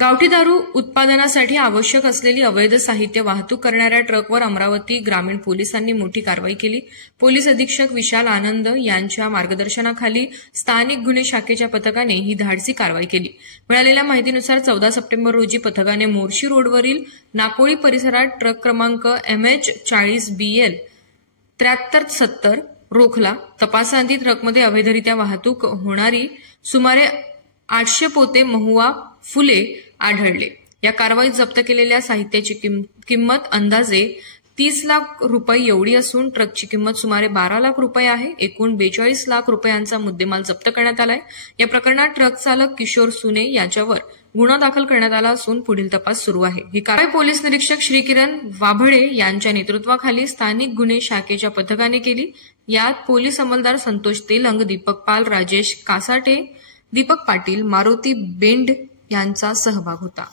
गावठी दारू उत्पादनासाठी आवश्यक असलेली अवैध साहित्य वाहतूक करणाऱ्या ट्रकवर अमरावती ग्रामीण पोलिसांनी मोठी कारवाई केली। पोलीस अधीक्षक विशाल आनंद यांच्या मार्गदर्शनाखाली स्थानिक गुन्हे शाखेच्या पथकाने ही धाडसी कारवाई केली। मिळालेल्या माहितीनुसार 14 सप्टेंबर रोजी पथकाने मोर्शी रोडवरील नाकोळी परिसरात ट्रक क्रमांक MH40BL 7370 रोखला। तपासांती ट्रकमध्ये अवैधरित्या वाहतूक होणारी सुमारे 800 पोते महुआ फुले आढळले। या कारवाईत जप्त केलेल्या साहित्याची किंमत अंदाजे 30 लाख रुपये एवढी असून ट्रकची किंमत सुमारे 12 लाख रुपये आहे। एकूण 42 लाख रुपयांचा मुद्देमाल जप्त करण्यात आलाय। या प्रकरणात ट्रक चालक किशोर सुने याच्यावर गुन्हा दाखल करण्यात आला असून पुढील तपास सुरू आहे। ही कारवाई पोलीस निरीक्षक श्रीकिरण वाभळे यांच्या नेतृत्वाखाली स्थानिक गुन्हे शाखेच्या पथकाने केली। यात पोलीस अंमलदार संतोष तेलंग, दीपक पाल, राजेश कासाटे, दीपक पाटील, मारुती बेंड यांचा सहभाग होता।